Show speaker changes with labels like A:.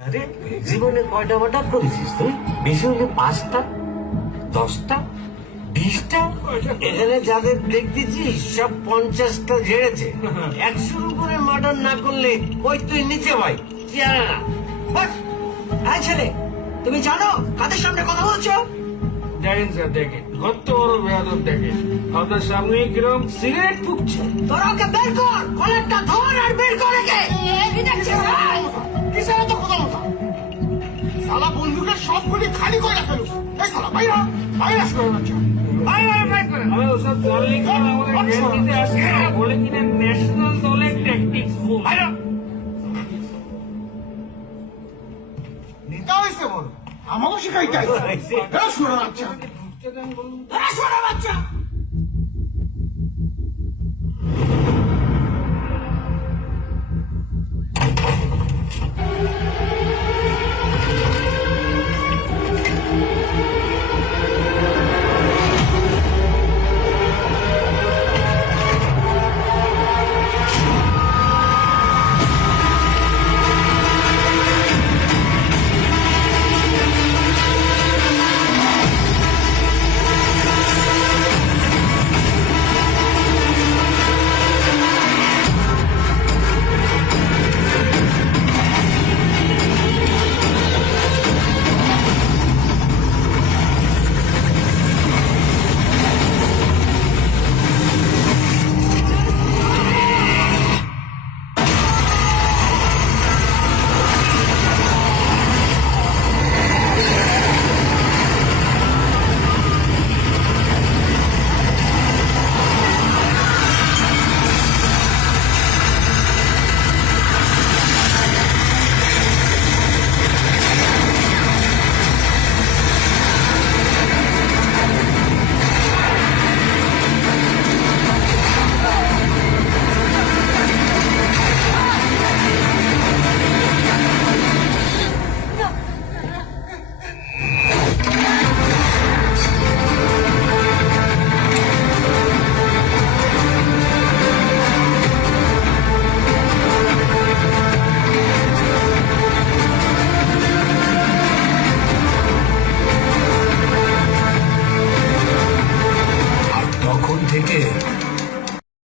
A: আরে জীবনে কয়টা করেছিস তুই? বেশি হলে পাঁচটা দশটা বিশটা? এখানে যাদের সব পঞ্চাশটা ঝেড়েছে। একশোর উপরে মার্ডার না করলে ওই তুই নিচে ভাই? চেয়ারে না।
B: হ্যাঁ ছেলে তুমি জানো কাদের সামনে কথা বলছো?
C: দেখেন স্যার দেখেন কত বড় বেয়াদব দেখেন আপনার সামনে কিরম সিগারেট ফুকছে।
B: তোরা ওকে বের কর কলারটা ধর আর বের কর
D: সবগুলি খালি করে ফেলো এই সালা বাইরা বাইরা শুরু হচ্ছে বাইরা বাইরা করে
C: আমি ওসব দল লিখে দিতে আসছি বলে কিনা ন্যাশনাল
D: আমাকে শিখাইতে